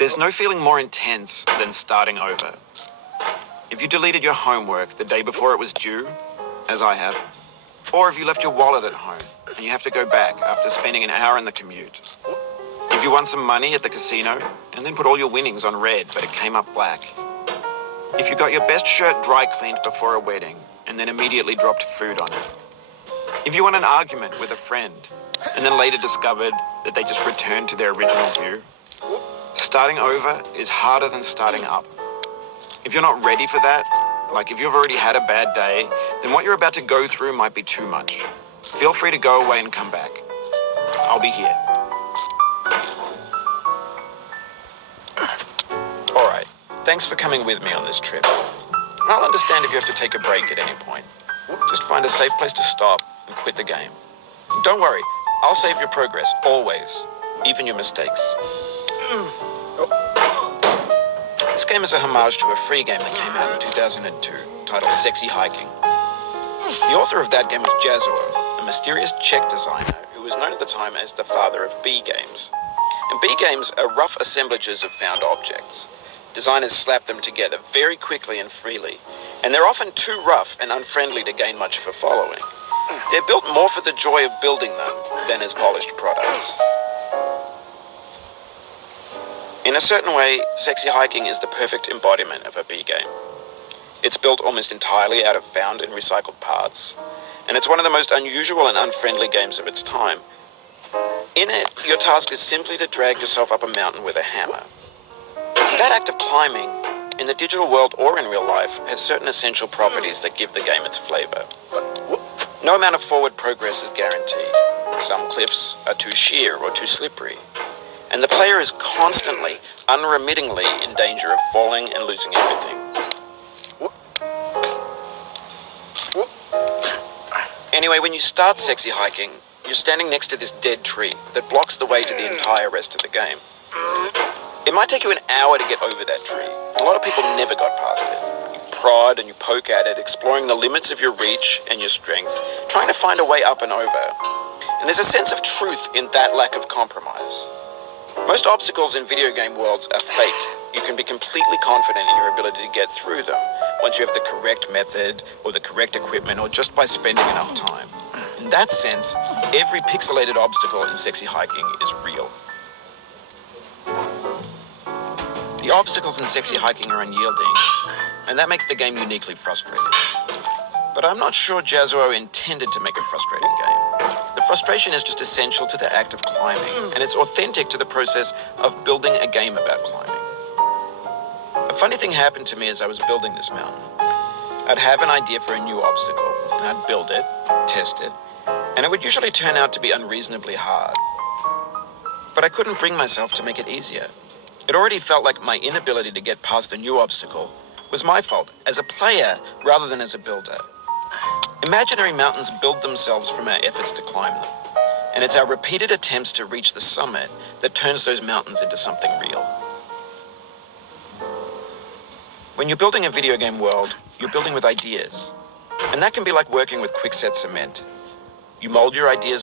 There's no feeling more intense than starting over. If you deleted your homework the day before it was due, as I have, or if you left your wallet at home and you have to go back after spending an hour in the commute. If you won some money at the casino and then put all your winnings on red but it came up black. If you got your best shirt dry cleaned before a wedding and then immediately dropped food on it. If you won an argument with a friend and then later discovered that they just returned to their original view. Starting over is harder than starting up. If you're not ready for that, like if you've already had a bad day, then what you're about to go through might be too much. Feel free to go away and come back. I'll be here. Alright, thanks for coming with me on this trip. I'll understand if you have to take a break at any point. Just find a safe place to stop and quit the game. Don't worry, I'll save your progress, always, even your mistakes. This game is a homage to a free game that came out in 2002, titled Sexy Hiking. The author of that game was Jazzuo, a mysterious Czech designer who was known at the time as the father of B games. And B games are rough assemblages of found objects. Designers slap them together very quickly and freely, and they're often too rough and unfriendly to gain much of a following. They're built more for the joy of building them than as polished products. In a certain way, Sexy Hiking is the perfect embodiment of a B game. It's built almost entirely out of found and recycled parts, and it's one of the most unusual and unfriendly games of its time. In it, your task is simply to drag yourself up a mountain with a hammer. That act of climbing, in the digital world or in real life, has certain essential properties that give the game its flavor. No amount of forward progress is guaranteed. Some cliffs are too sheer or too slippery. And the player is constantly, unremittingly in danger of falling and losing everything. Anyway, when you start Sexy Hiking, you're standing next to this dead tree that blocks the way to the entire rest of the game. It might take you an hour to get over that tree. A lot of people never got past it. You prod and you poke at it, exploring the limits of your reach and your strength, trying to find a way up and over. And there's a sense of truth in that lack of compromise. Most obstacles in video game worlds are fake. You can be completely confident in your ability to get through them once you have the correct method or the correct equipment or just by spending enough time. In that sense, every pixelated obstacle in Sexy Hiking is real. The obstacles in Sexy Hiking are unyielding, and that makes the game uniquely frustrating. But I'm not sure Jazzuo intended to make a frustrating game. The frustration is just essential to the act of climbing, and it's authentic to the process of building a game about climbing. A funny thing happened to me as I was building this mountain. I'd have an idea for a new obstacle, and I'd build it, test it, and it would usually turn out to be unreasonably hard. But I couldn't bring myself to make it easier. It already felt like my inability to get past the new obstacle was my fault as a player rather than as a builder. Imaginary mountains build themselves from our efforts to climb them, and it's our repeated attempts to reach the summit that turns those mountains into something real. When you're building a video game world, you're building with ideas, and that can be like working with quickset cement. You mold your ideas